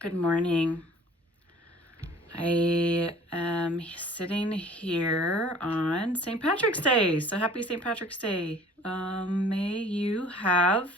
Good morning. I am sitting here on St. Patrick's Day. So happy St. Patrick's Day. May you have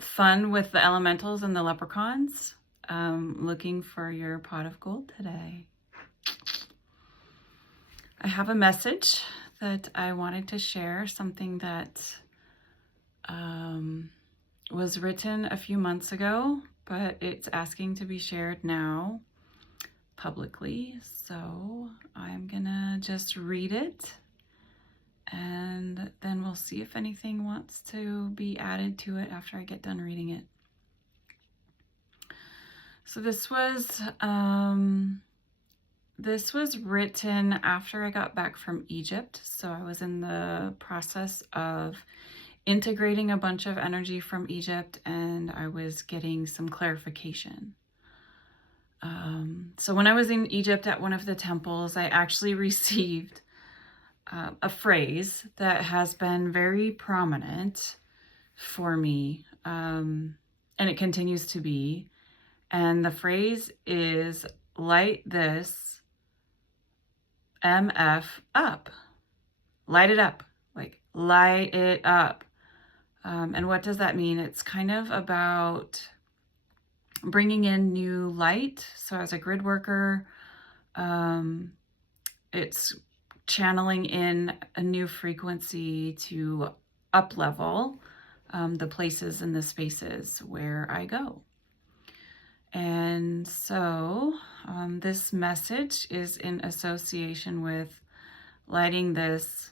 fun with the elementals and the leprechauns. Looking for your pot of gold today. I have a message that I wanted to share, something that was written a few months ago, but it's asking to be shared now publicly. So I'm gonna just read it and then we'll see if anything wants to be added to it after I get done reading it. So this was written after I got back from Egypt. So I was in the process of integrating a bunch of energy from Egypt and I was getting some clarification. So when I was in Egypt at one of the temples, I actually received a phrase that has been very prominent for me, and it continues to be. And the phrase is light this MF up. Light it up. Like, light it up. And what does that mean? It's kind of about bringing in new light. So as a grid worker, it's channeling in a new frequency to up level the places and the spaces where I go. And so this message is in association with lighting this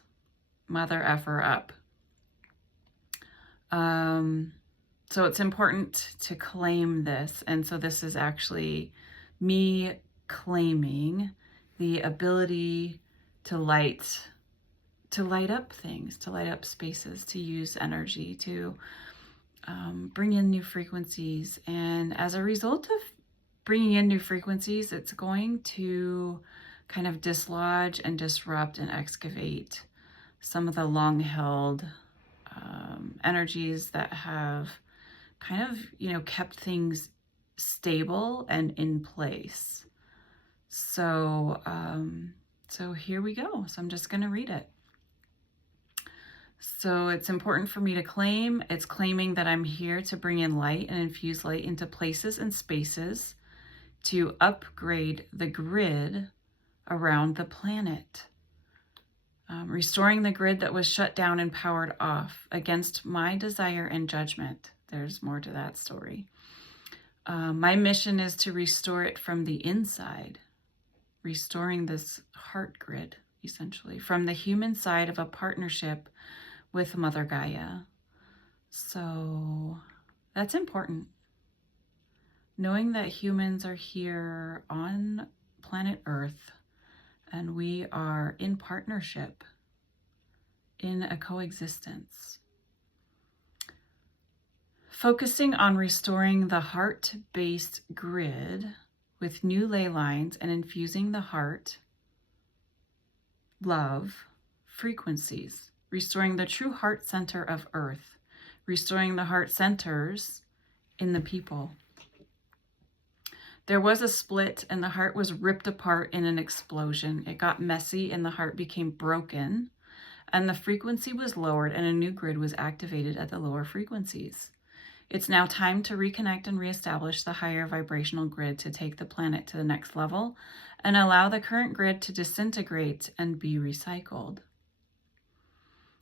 mother effer up. So it's important to claim this. And so this is actually me claiming the ability to light up things, to light up spaces, to use energy, to bring in new frequencies. And as a result of bringing in new frequencies, it's going to kind of dislodge and disrupt and excavate some of the long-held energies that have kind of, kept things stable and in place. So, so here we go. So I'm just going to read it. So it's important for me to claim. It's claiming that I'm here to bring in light and infuse light into places and spaces to upgrade the grid around the planet. Restoring the grid that was shut down and powered off against my desire and judgment. There's more to that story. My mission is to restore it from the inside, restoring this heart grid, essentially, from the human side of a partnership with Mother Gaia. So that's important. Knowing that humans are here on planet Earth and we are in partnership, in a coexistence. Focusing on restoring the heart-based grid with new ley lines and infusing the heart, love, frequencies, restoring the true heart center of Earth, restoring the heart centers in the people. There was a split and the heart was ripped apart in an explosion. It got messy and the heart became broken and the frequency was lowered and a new grid was activated at the lower frequencies. It's now time to reconnect and reestablish the higher vibrational grid to take the planet to the next level and allow the current grid to disintegrate and be recycled.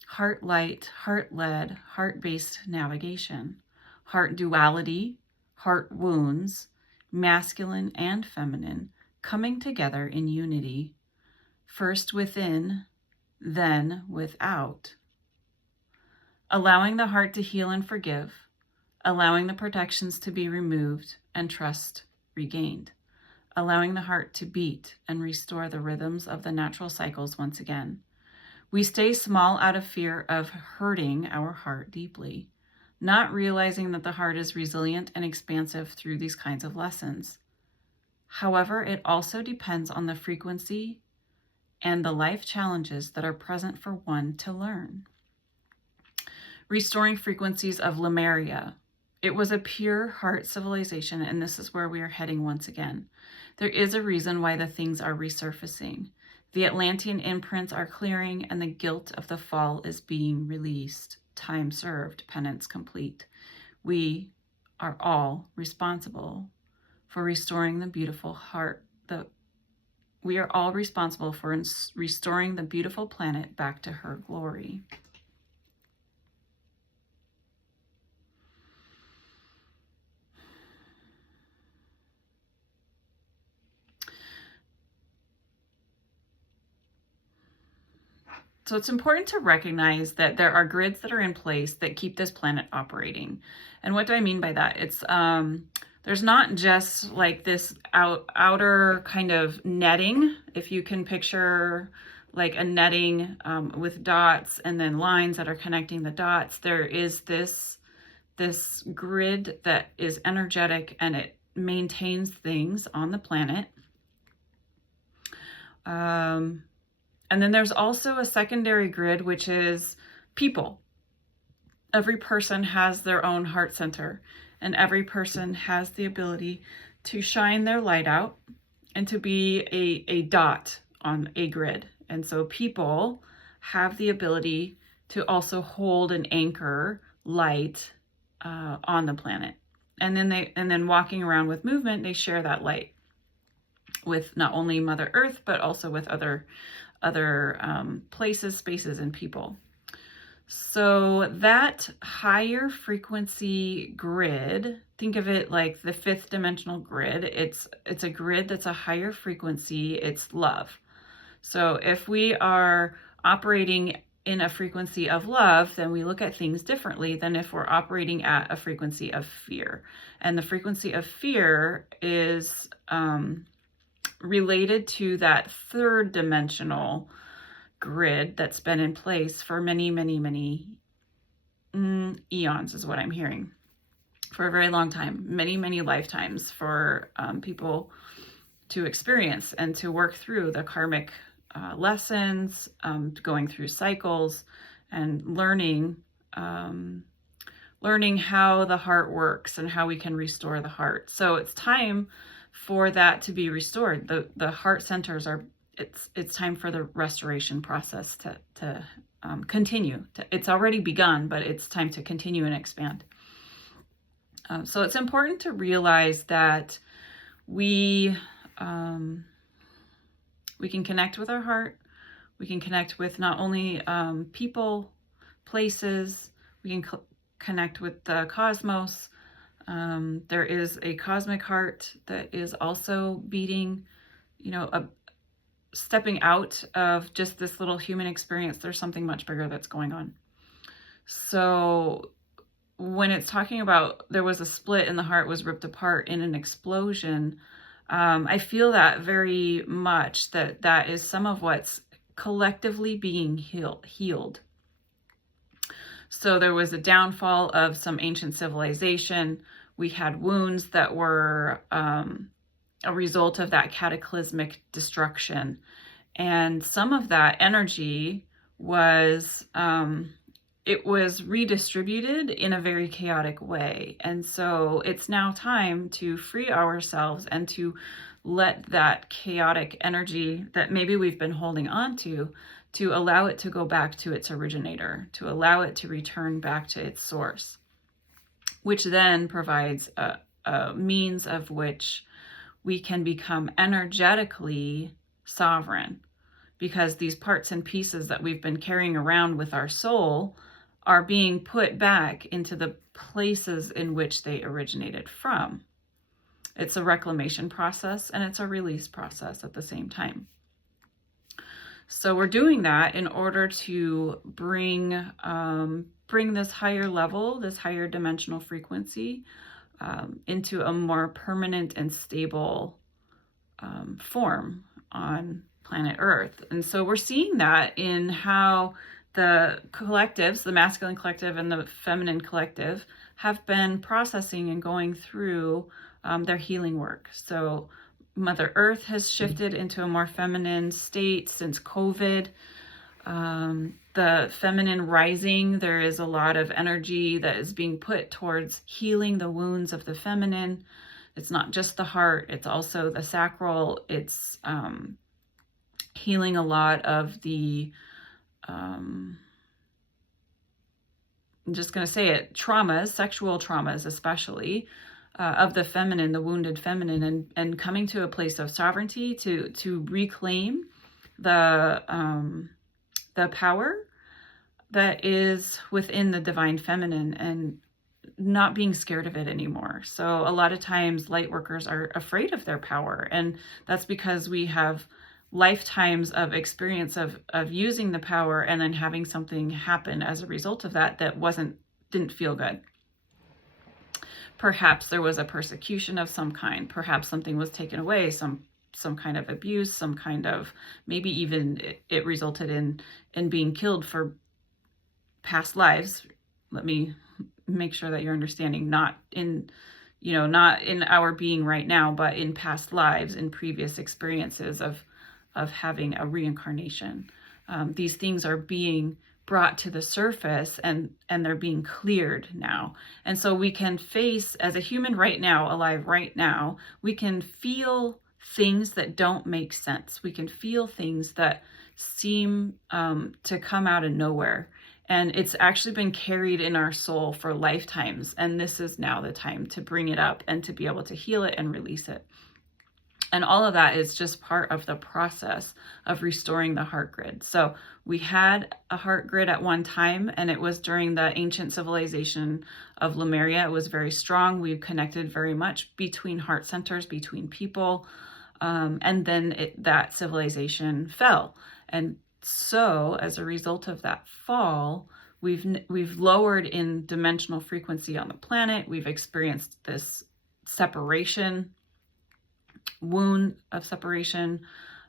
Heart light, heart led, heart-based navigation, heart duality, heart wounds, masculine and feminine, coming together in unity, first within, then without. Allowing the heart to heal and forgive, allowing the protections to be removed and trust regained, allowing the heart to beat and restore the rhythms of the natural cycles once again. We stay small out of fear of hurting our heart deeply, not realizing that the heart is resilient and expansive through these kinds of lessons. However, it also depends on the frequency and the life challenges that are present for one to learn. Restoring frequencies of Lemuria, It was a pure heart civilization, and this is where we are heading once again. There is a reason why the things are resurfacing. The Atlantean imprints are clearing, and the guilt of the fall is being released. Time served, penance complete. We are all responsible for restoring the beautiful heart. We are all responsible for restoring the beautiful planet back to her glory. So it's important to recognize that there are grids that are in place that keep this planet operating. And what do I mean by that? It's there's not just like this outer kind of netting. If you can picture like a netting with dots and then lines that are connecting the dots, there is this grid that is energetic, and it maintains things on the planet. And then there's also a secondary grid, which is people. Every person has their own heart center, and every person has the ability to shine their light out and to be a dot on a grid. And so people have the ability to also hold and anchor light on the planet. And then walking around with movement, they share that light with not only Mother Earth, but also with other places, spaces, and people. So that higher frequency grid, think of it like the fifth dimensional grid. It's a grid that's a higher frequency. It's love. So if we are operating in a frequency of love, then we look at things differently than if we're operating at a frequency of fear. And the frequency of fear is related to that third dimensional grid that's been in place for many, many, many eons is what I'm hearing, for a very long time, many, many lifetimes for people to experience and to work through the karmic lessons, going through cycles and learning how the heart works and how we can restore the heart. So it's time for that to be restored. The heart centers are, it's time for the restoration process to continue. It's already begun, but it's time to continue and expand. So it's important to realize that we can connect with our heart. We can connect with not only people, places, we can connect with the cosmos. There is a cosmic heart that is also beating, stepping out of just this little human experience. There's something much bigger that's going on. So when it's talking about there was a split and the heart was ripped apart in an explosion, I feel that very much, that is some of what's collectively being healed. So there was a downfall of some ancient civilization. We had wounds that were a result of that cataclysmic destruction. And some of that energy was, it was redistributed in a very chaotic way. And so it's now time to free ourselves and to let that chaotic energy that maybe we've been holding on to allow it to go back to its originator, to allow it to return back to its source, which then provides a means of which we can become energetically sovereign, because these parts and pieces that we've been carrying around with our soul are being put back into the places in which they originated from. It's a reclamation process and it's a release process at the same time. So we're doing that in order to bring this higher level, this higher dimensional frequency into a more permanent and stable form on planet Earth. And so we're seeing that in how the collectives, the masculine collective and the feminine collective, have been processing and going through their healing work. So Mother Earth has shifted into a more feminine state since COVID. the feminine rising, there is a lot of energy that is being put towards healing the wounds of the feminine. It's not just the heart, it's also the sacral. It's healing a lot of the, I'm just going to say it, traumas, sexual traumas especially, of the feminine, the wounded feminine, and coming to a place of sovereignty to reclaim the power that is within the divine feminine, and not being scared of it anymore. So a lot of times light workers are afraid of their power, and that's because we have lifetimes of experience of using the power and then having something happen as a result of that didn't feel good. Perhaps there was a persecution of some kind, perhaps something was taken away, some kind of abuse, some kind of, maybe even it resulted in being killed for past lives. Let me make sure that you're understanding, not in our being right now, but in past lives, in previous experiences of having a reincarnation. These things are being brought to the surface, and they're being cleared now. And so we can face, as a human right now, alive right now, we can feel things that don't make sense. We can feel things that seem to come out of nowhere. And it's actually been carried in our soul for lifetimes. And this is now the time to bring it up and to be able to heal it and release it. And all of that is just part of the process of restoring the heart grid. So we had a heart grid at one time, and it was during the ancient civilization of Lemuria. It was very strong. We connected very much between heart centers, between people. And then that civilization fell. And so as a result of that fall, we've lowered in dimensional frequency on the planet. We've experienced this separation, wound of separation,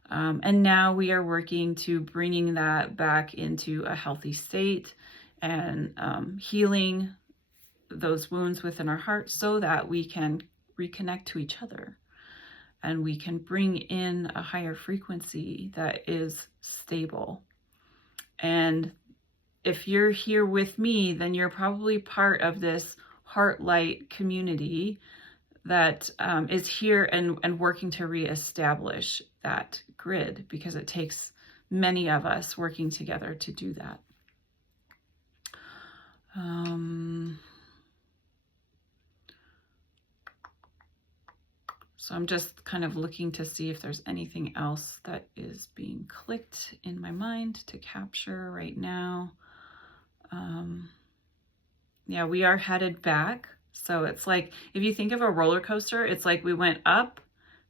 and now we are working to bringing that back into a healthy state and healing those wounds within our heart so that we can reconnect to each other. And we can bring in a higher frequency that is stable. And if you're here with me, then you're probably part of this heart light community that is here and working to reestablish that grid, because it takes many of us working together to do that. So I'm just kind of looking to see if there's anything else that is being clicked in my mind to capture right now. Yeah, we are headed back. So it's like, if you think of a roller coaster, it's like we went up,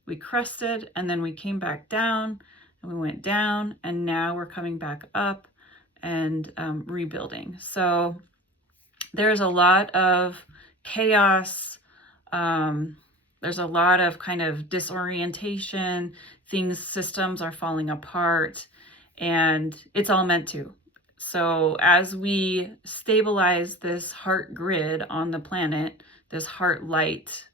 we crested, and then we came back down, and we went down, and now we're coming back up and rebuilding. So there's a lot of chaos. There's a lot of kind of disorientation. Systems are falling apart, and it's all meant to. So as we stabilize this heart grid on the planet, this heart light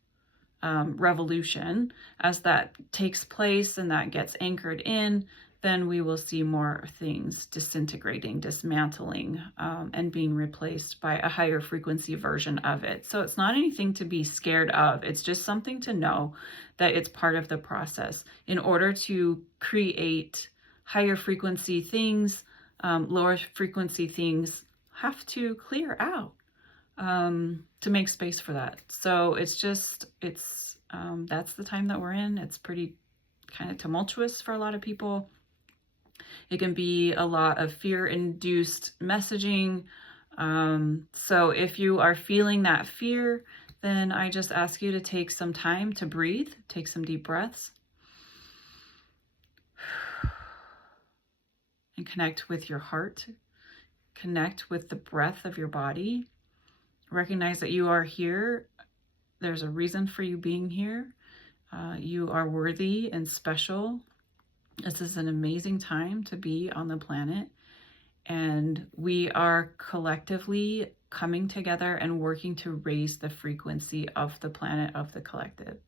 revolution, as that takes place and that gets anchored in, then we will see more things disintegrating, dismantling, and being replaced by a higher frequency version of it. So it's not anything to be scared of. It's just something to know that it's part of the process. In order to create higher frequency things, lower frequency things have to clear out to make space for that. So that's the time that we're in. It's pretty kind of tumultuous for a lot of people. It can be a lot of fear-induced messaging. So if you are feeling that fear, then I just ask you to take some time to breathe, take some deep breaths, and connect with your heart, connect with the breath of your body. Recognize that you are here. There's a reason for you being here. You are worthy and special. This is an amazing time to be on the planet, and we are collectively coming together and working to raise the frequency of the planet, of the collective.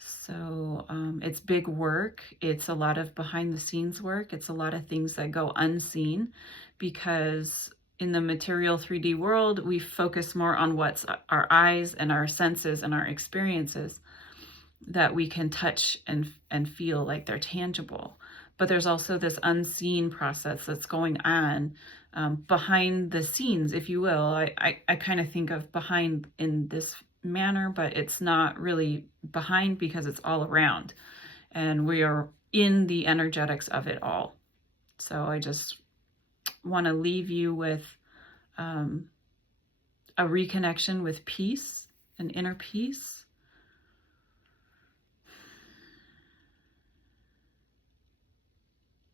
So it's big work. It's a lot of behind the scenes work. It's a lot of things that go unseen, because in the material 3D world, we focus more on what's our eyes and our senses and our experiences that we can touch and feel like they're tangible. But there's also this unseen process that's going on behind the scenes, if you will. I kind of think of behind in this manner, but it's not really behind because it's all around. And we are in the energetics of it all. So I just want to leave you with a reconnection with peace, an inner peace.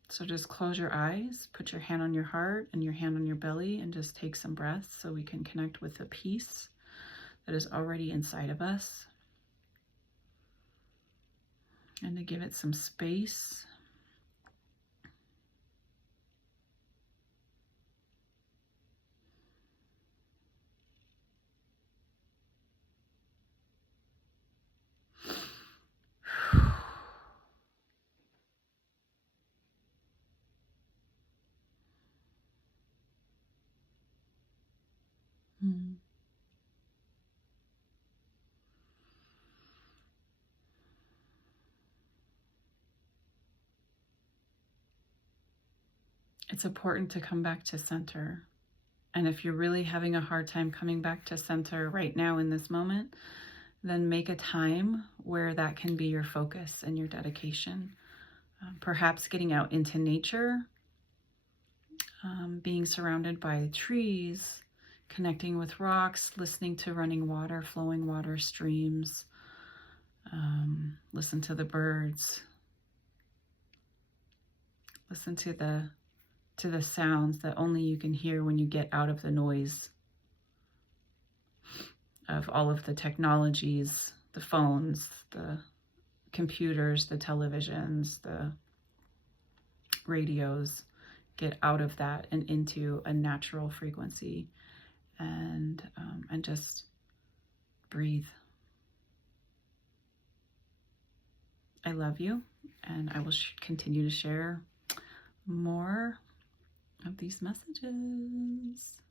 So just close your eyes, put your hand on your heart and your hand on your belly, and just take some breaths so we can connect with the peace that is already inside of us. And to give it some space. It's important to come back to center. And if you're really having a hard time coming back to center right now in this moment, then make a time where that can be your focus and your dedication. Perhaps getting out into nature, being surrounded by trees, connecting with rocks, listening to running water, flowing water, streams, listen to the birds, listen to the sounds that only you can hear when you get out of the noise of all of the technologies, the phones, the computers, the televisions, the radios. Get out of that and into a natural frequency, and just breathe. I love you, and I will continue to share more of these messages.